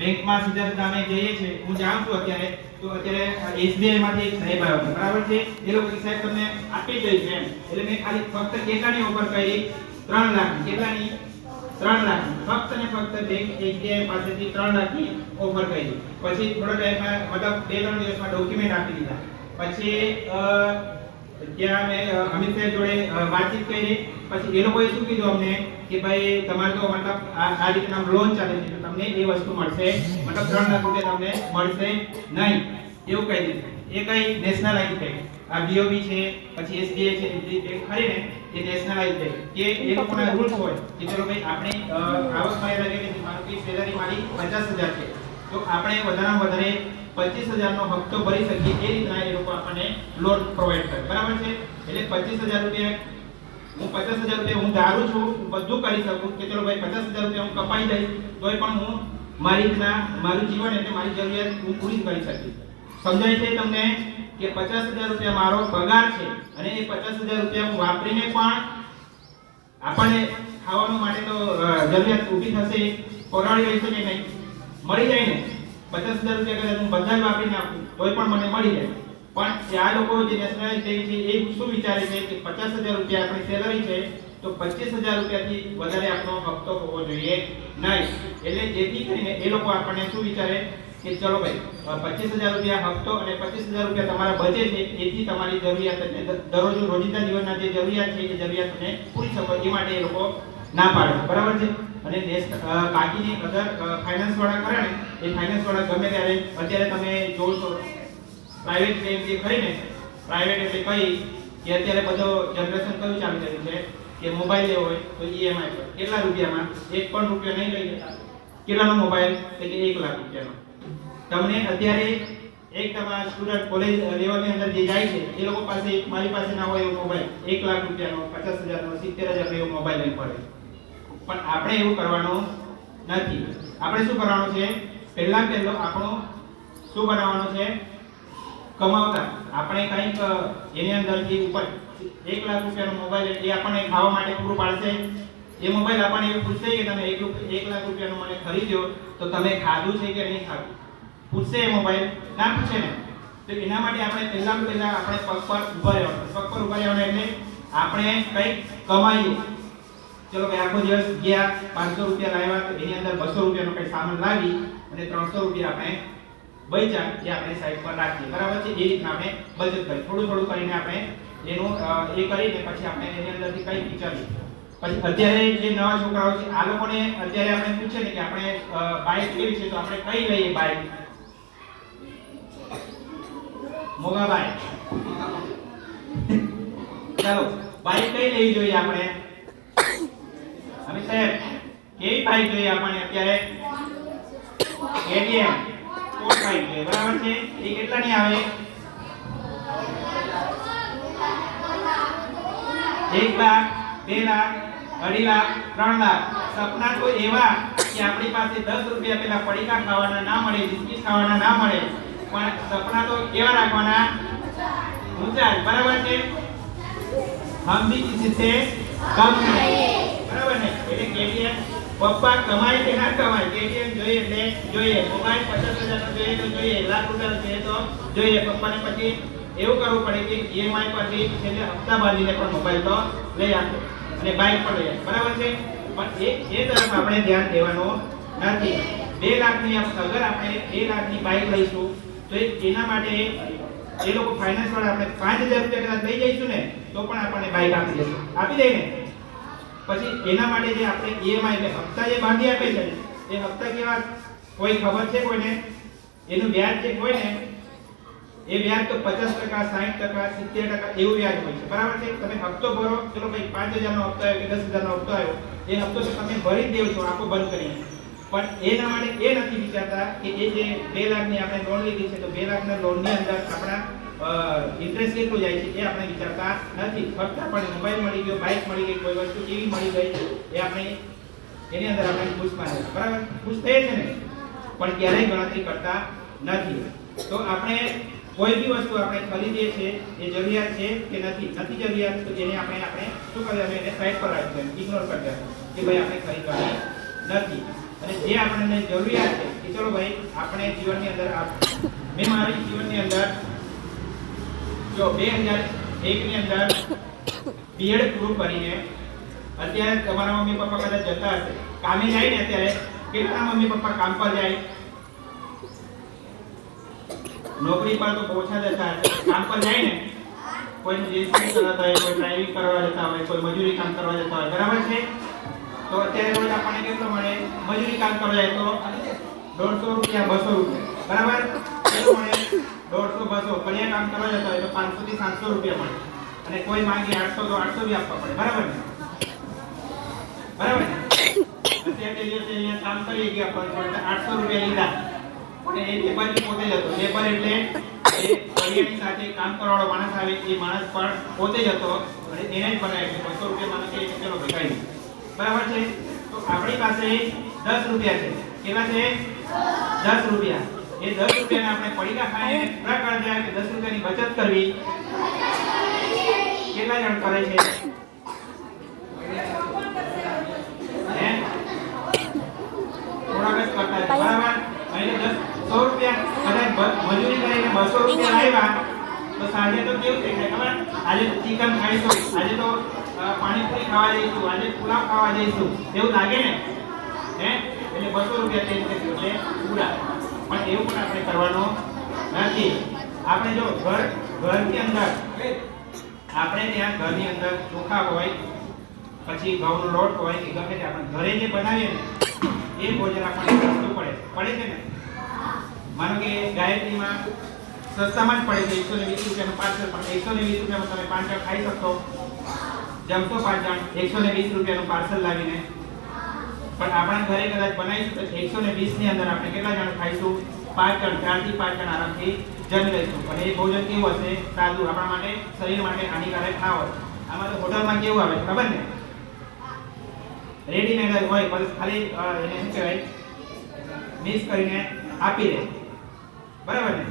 બેંકમાં સીધા અમે જઈએ છીએ, હું જાઉં છું અત્યારે તો અત્યારે SBI માંથી એક સાહેબ આવ્યો છે, બરાબર છે. એ લોકો સાહેબ તમને આપી દઈ છે એમ, એટલે મેં ખાલી ફક્ત કેટલાની ઓફર કરી? 3 લાખ. કેટલાની? 3 લાખ. ફક્ત ને ફક્ત બેંક SBI પાસેથી 3 લાખની ઓફર કરી. પછી થોડા ટાઈમમાં મતલબ 2-3 દિવસમાં ડોક્યુમેન્ટ આપી દીધા. પછી ત્યાં મેં અમિત સાહેબ જોડે વાતચીત કરી. પછી એ લોકોએ શું કીધું અમને કે ભાઈ તમારે તો મતલબ આ રીતના લોન ચાલે છે, તો તમને એ વસ્તુ મળશે, મતલબ 3 લાખ રૂપિયા તમને મળશે નહીં, એવું કહી દીધું. એ કઈ નેશનલાઇઝ થઈ. આ BOB છે, પછી SBI છે, એ બેંક ખરી ને એ નેશનલાઇઝ થઈ કે એ લોકોના રૂલ્સ હોય કે ચલો ભાઈ આપણે આવક મર્યાદા કેટલી? મારું કે સેલરી મારી 50,000 છે, તો આપણે વધારેમાં વધારે 25,000 નો હપ્તો ભરી શકીએ, એ રીતના એ લોકો આપણને લોન પ્રોવાઈડ કરે, બરાબર છે. એટલે 25,000 રૂપિયા હું 50,000 રૂપિયા હું ધારું છું, બધું કરી શકું કે ચલો ભાઈ 50,000 રૂપિયા હું કપાઈ દઈશ તોય પણ હું મારી રીતના મારું જીવન એટલે મારી જરૂરિયાત હું પૂરી કરી શકીશ. સમજાય છે તમને કે 50,000 રૂપિયા મારો પગાર છે અને એ 50,000 રૂપિયા હું વાપરીને પણ આપણને ખાવાનું માટે તો જરૂરિયાત ઊભી થશે, પહોંચાડી રહેશે કે નહીં? મળી જાય ને. 50,000 રૂપિયા કદાચ હું બધા જ વાપરીને આપું તોય પણ મને મળી જાય. પણ આ લોકો જે નેશનલાઇઝ થઈ છે એ શું વિચારે છે કે 50,000 રૂપિયા આપણી સેલરી છે તો 25,000 રૂપિયાથી વધારે આપણો હપ્તો હોવો જોઈએ નહીં. એટલે જેથી કરીને એ લોકો આપણને શું વિચારે કે ચલો ભાઈ 25,000 રૂપિયા હપ્તો અને 25,000 રૂપિયા તમારા બચે છે, એથી તમારી જરૂરિયાત એટલે દરરોજ રોજિંદા જીવનના જે જરૂરિયાત છે એ જરૂરિયાતને પૂરી શકો એ માટે એ લોકો ના પાડે, બરાબર છે. અને બાકીની અધર ફાઇનાન્સ વાળા કરે ને એ ફાઇનાન્સ વાળા ગમે ત્યારે અત્યારે તમે જોશો પ્રાઇવેટ બેંક જે ખરી ને, પ્રાઇવેટ એટલે કઈ કે અત્યારે બધો જનરેશન કયું ચાલી રહ્યું છે કે મોબાઈલ લેવો હોય તો EMI પર કેટલા રૂપિયામાં? 1 પણ રૂપિયા નહીં લઈ જતા. કેટલાનો મોબાઈલ? એટલે 1 લાખ રૂપિયાનો. તમને અત્યારે એક તમારા સ્ટુડન્ટ કોલેજ લેવલની અંદર જે જાય છે એ લોકો પાસે મારી પાસે ના હોય એવો મોબાઈલ 1 લાખ રૂપિયાનો, 50,000 નો, 70,000 નો એવો મોબાઈલ લઈ પડે. પણ આપણે એવું કરવાનું નથી. આપણે શું કરવાનું છે? પહેલો આપણો શું બનાવવાનું છે? કમાવતા. આપણે કંઈક એની અંદરથી ઉપર 1 લાખ રૂપિયાનો મોબાઈલ એ આપણને ખાવા માટે પૂરું પાડશે. એ મોબાઈલ આપણને એવું પૂછશે કે તમે 1 લાખ રૂપિયાનો મને ખરીદ્યો તો તમે ખાધું છે કે નહીં ખાધું? પૂછશે એ મોબાઈલ? ના પૂછે ને. તો એના માટે આપણે પહેલા આપણે પગ પર ઊભા રહેવાનું. પગ પર ઊભા રહેવાનું એટલે આપણે કંઈક કમાઈએ. ચલો ભાઈ આખો દિવસ ગયા 500 રૂપિયા લાવ્યા તો એની અંદર 200 રૂપિયાનો કંઈ સામાન લાવી અને 300 રૂપિયા આપણે બચા જે આપણે સાઈડ પર રાખીએ, બરાબર છે. એ રીતના આપણે બચત કરી થોડું કરીને આપણે એનું એ કરીને પછી આપણે એની અંદરથી કંઈ વિચારીએ. પછી અત્યારે જે નવા છોકરાઓ છે આ લોકોને અત્યારે આપણે પૂછે ને કે આપણે બાઇક લેવી છે તો આપણે કઈ લઈએ બાઇક? મોગા બાઇક. ચાલો બાઇક કઈ લેવી જોઈએ આપણે? અમિત સાહેબ કેવી બાઇક જોઈએ આપણને અત્યારે? KTM સ્પોર્ટ બાઇક જોઈએ, બરાબર છે. એ કેટલાની આવે? 1 લાખ, 2 લાખ, 2.5 લાખ, 3 લાખ. સપના તો એવા કે આપણી પાસે 10 રૂપિયા પેલા પડીકા ખાવાના ના મળે, બિસ્કિટ ખાવાના ના મળે, પણ સપના તો કેવા રાખવાના? ઊંચા, બરાબર છે. હમ ભી કિસી સે કમ નહીં, બરાબર ને. એટલે KTM પપ્પા કમાય કે ના કમાય, KTM જોઈએ એટલે જોઈએ. મોબાઈલ 50,000 નો જોઈએ તો જોઈએ, લાખ રૂપિયા જોઈએ તો જોઈએ. પપ્પાને પછી એવું કરવું પડે કે EMI પરથી છેલ્લે હપ્તા બાંધીને પણ મોબાઈલ તો લઈ આપો અને બાઇક પણ લઈ આપો, બરાબર છે. પણ એ તરફ આપણે ધ્યાન દેવાનું નથી. 2 લાખની અગર આપણે 2 લાખની બાઇક લઈશું તો એના માટે એ લોકો ફાઇનાન્સ વાળા આપણે 5,000 રૂપિયા કદાચ લઈ જઈશું ને તો પણ આપણને બાઇક આપી દેશે, આપી દે ને. પછી એના માટે જે આપણે EMI એટલે હપ્તા જે બાંધી આપે છે એ હપ્તા કેવા કોઈ ખબર છે કોઈને? એનું વ્યાજ જે હોય ને એ વ્યાજ તો 50%, 60%, 70% એવું વ્યાજ હોય છે, બરાબર છે. તમે હપ્તો ભરો, ચલો ભાઈ 5,000 નો હપ્તો આવ્યો કે 10,000 નો હપ્તો આવ્યો, એ હપ્તો તો તમે ભરી જ દેવ છો આખો બંધ કરીને. પણ એના માટે એ નથી વિચારતા કે એ જે 2 લાખની આપણે લોન લીધી છે તો 2 લાખના લોનની અંદર આપણા ઇન્ટરેસ્ટ કેટલું જાય છે એ આપણે વિચારતા નથી. ફક્ત આપણને મોબાઈલ મળી ગયો, બાઇક મળી ગઈ, કોઈ વસ્તુ કેવી મળી ગઈ એ આપણે એની અંદર આપણે ખુશ માને, બરાબર? ખુશ થઈએ છે ને, પણ ક્યારેય ગણતરી કરતા નથી. તો આપણે કોઈ બી વસ્તુ આપણે ખરીદીએ છીએ એ જરૂરિયાત છે કે નથી જરૂરિયાત તો એને આપણે શું કરીએ? અમે એને સાઈડ પર રાખી દઈએ, ઇગ્નોર કરી દઈએ કે ભાઈ આપણે ખરીદવાની નથી. અને જે આપણને જરૂરિયાત છે કે ચલો ભાઈ આપણે જીવનની અંદર મેં મારી જીવનની અંદર જો 2001 ની અંદર બીએડ પૂરું કરીને અત્યારે તમારા મમ્મી પપ્પા કદાચ જતા હશે કામે જાય ને અત્યારે કેટલા મમ્મી પપ્પા કામ પર જાય નોકરી પર તો ઓછા જતા હશે કામ પર જાય ને કોઈ જીએસટી કરતા હોય કોઈ ડ્રાઇવિંગ કરવા જતા હોય કોઈ મજૂરી કામ કરવા જતા હોય બરાબર છે તો અત્યારે રોજ આપણને કેટલો મળે મજૂરી કામ કરવા જાય તો 150 રૂપિયા 200 રૂપિયા બરાબર કેટલો મળે 150 200 કડિયા કામ કરવા જતા હોય તો 500 થી 700 રૂપિયા મળે અને કોઈ માંગે 800 તો 800 બી આપવા પડે બરાબર ને બરાબર ને અત્યારે દિવસે અહીંયા કામ કરી ગયા પણ 800 રૂપિયા લીધા અને એ લેબર પોતે જ હતો લેબર એટલે એ કડિયાની સાથે કામ કરવાવાળો માણસ આવે એ માણસ પણ પોતે જ હતો અને એને જ બનાવે એટલે 200 રૂપિયા માનો કે ચલો ભગાઈ બરાબર છે તો આપણી પાસે 10 રૂપિયા છે કેટલા છે 10 રૂપિયા એ 10 રૂપિયાને આપણે પડીકા ખાઈને પ્રકાર જાય કે 10 રૂપિયાની બચત કરવી કેટલા જણ કરે છે થોડાક જ કરતા છે બરાબર અને 100 રૂપિયા કદાચ મજૂરી કરીને 200 રૂપિયા લાવ્યા તો સાંજે તો કેવું થઈ જાય ખબર આજે ચિકન ખાઈશું આજે તો પાણીપુરી ખાવા જઈશું આજે પુલાવ ખાવા જઈશું એવું લાગે ને હે એટલે 200 રૂપિયા તે રીતે છે પૂરા પણ એવું પણ આપણે કરવાનું નથી આપણે જો ઘરની અંદર આપણે ત્યાં ઘરની અંદર ચોખા હોય પછી ઘઉંનો લોટ હોય કે ગમે તે આપણે ઘરે જે બનાવીએ ને એ ભોજન આપણને સસ્તું પડે છે ને માનો કે ગાયત્રીમાં સસ્તામાં જ પડે છે 120 રૂપિયાનું પાર્સલ પણ 120 રૂપિયામાં તમે 5 જણ ખાઈ શકશો જમશો 5 જણ 120 રૂપિયાનું પાર્સલ લાવીને પણ આપણા ઘરે કદાચ બનાવીશું તો 120 ની અંદર આપણે કેટલા જણ ખાઈશું 5 જણ 4 થી 5 જણ આરામથી જમી લઈશું અને એ ભોજન કેવું હશે સાદું આપણા માટે શરીર માટે હાનિકારક ના હોય આમાં તો હોટલમાં કેવું આવે ખબર ને રેડીમેડ હોય બસ ખાલી એને શું કહેવાય મિક્સ કરીને આપી દે બરાબર ને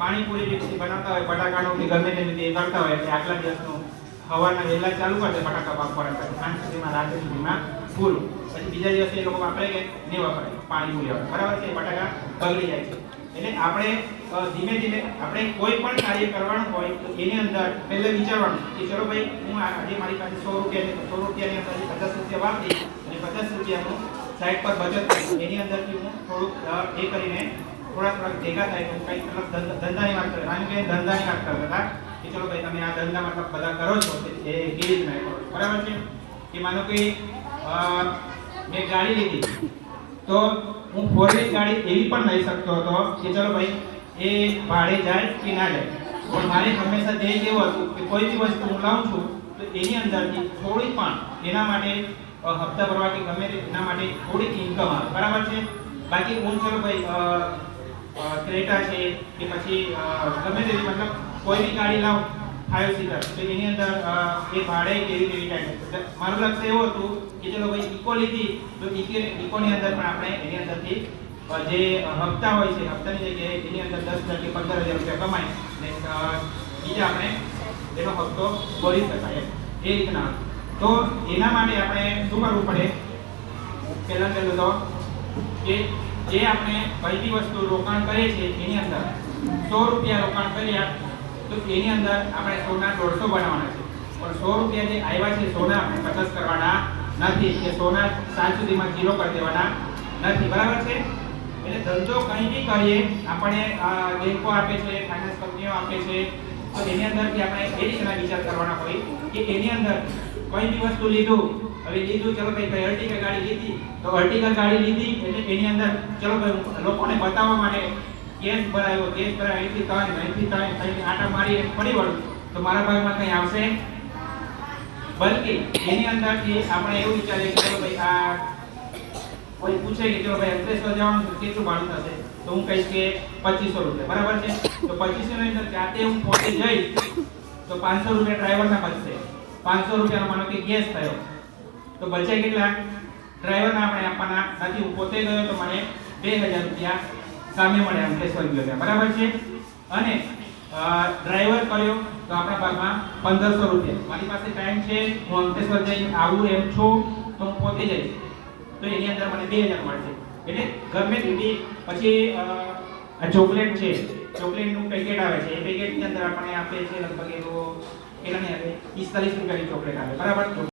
પાણીપુરી જે બનાવતા હોય બટાકાનું કે ગમે તે રીતે કરતા હોય એટલે આટલા દિવસનું સવારના વહેલા ચાલુ કરશે બટાકા પાકવાના પછી સાંજ સુધીમાં રાત સુધીમાં પૂરું પછી બીજા દિવસે એ લોકો વાપરે કે નહીં વાપરે પાણીપુરી આવે બરાબર છે બટાકા બગડી જાય છે એટલે આપણે ધીમે ધીમે આપણે કોઈ પણ કાર્ય કરવાનું હોય તો એની અંદર પહેલા વિચારવાનું કે ચલો ભાઈ હું આજે મારી પાસે 100 રૂપિયાની અંદર 50 રૂપિયા વાપરી અને 50 રૂપિયાનું સાઈડ પર બચત કરી એની અંદરથી હું થોડુંક એ કરીને થોડાક ભેગા થાય તો કંઈક મતલબ ધંધાની વાત કરે કારણ કે ધંધાની વાત કરતા હતા કે ચલો ભાઈ તમે આ ધંધા મતલબ બધા કરો છો એ કેવી રીતના કરો બરાબર છે કે માનો કે મેં ગાડી લીધી તો હું 4-wheel ગાડી એવી પણ લઈ શકતો હતો કે ચલો ભાઈ એ ભાડે જાય કે ના જાય પણ મારે હંમેશા ધ્યેય કેવું હતું કે કોઈ બી વસ્તુ હું લાવું છું તો એની અંદરથી થોડી પણ એના માટે હપ્તા ભરવા કે ગમે તે એના માટે થોડીક ઇન્કમ આવે બરાબર છે બાકી હું ચલો ભાઈ ક્રેટા છે કે પછી ગમે તેવી મતલબ કોઈ બી ગાડી લાવું 5 સીટર તો એની અંદર એ ભાડે કેવી કેવી ટાઈપ મારું લક્ષ્ય એવું હતું કે ચલો ભાઈ ઇકો લીધી તો ઇકોની અંદર પણ આપણે એની અંદરથી જે હપ્તા હોય છે હપ્તાની જગ્યાએ એની અંદર 10,000 કે 15,000 રૂપિયા કમાય ને બીજા આપણે એનો હપ્તો ભરી શકાય એ રીતના તો એના માટે આપણે શું કરવું પડે પહેલું તો કે જે આપણે કઈ બી વસ્તુ રોકાણ કરીએ છીએ એની અંદર 100 રૂપિયા રોકાણ કર્યા તો એની અંદર આપણે સોના 150 બનાવવાના છે પણ 100 રૂપિયા જે આવ્યા છે સોના આપણે 50 કરવાના નથી કે સોના સાંજ સુધીમાં 0 કરી દેવાના નથી બરાબર છે એટલે ધંધો કંઈ બી કરીએ આપણે બેંકો આપે છે ફાઇનાન્સ કંપનીઓ આપે છે તો એની અંદરથી આપણે એ રીતના વિચાર કરવાના હોય કે એની અંદર કોઈ બી વસ્તુ લીધું હવે લીધું ચલો ભાઈ અર્ટિગા ગાડી લીધી તો અર્ટિગા ગાડી લીધી એટલે એની અંદર ચલો ભાઈ લોકોને બતાવવા માટે ગેસ ભરાયો અહીંથી ત્રણ આટા મારી ફરી વળું તો મારા ભાગમાં કંઈ આવશે બલકી એની અંદરથી આપણે એવું વિચારીએ કે ચલો ભાઈ આ કોઈ પૂછે કે ચલો ભાઈ અંકલેશ્વર જવાનું તો કેટલું ભાડું થશે તો હું કહીશ કે 2500 રૂપિયા બરાબર છે તો 2500 ની અંદર જાતે હું પોતે જઈશ તો 500 રૂપિયા ડ્રાઈવરના બચશે 500 રૂપિયાનો માનો કે ગેસ થયો તો બચે કેટલા ડ્રાઈવરના આપણે આપવાના નથી હું પોતે ગયો તો મને 2000 રૂપિયા સામે મળે અંકલેશ્વર ગયો બરાબર છે અને ડ્રાઈવર કર્યો તો આપણા ભાગમાં 1500 રૂપિયા મારી પાસે ટાઈમ છે હું અંકલેશ્વર જઈ આવું એમ છું તો હું પોતે જઈશ તો એની અંદર મને 2000 મળશે એટલે ગમે તેવી પછી આ ચોકલેટ છે, ચોકલેટનું પેકેટ આવે છે, એ પેકેટની અંદર આપણે આપે છે લગભગ એવો કેટલાની આવે 45 રૂપિયાની ચોકલેટ આવે, બરાબર.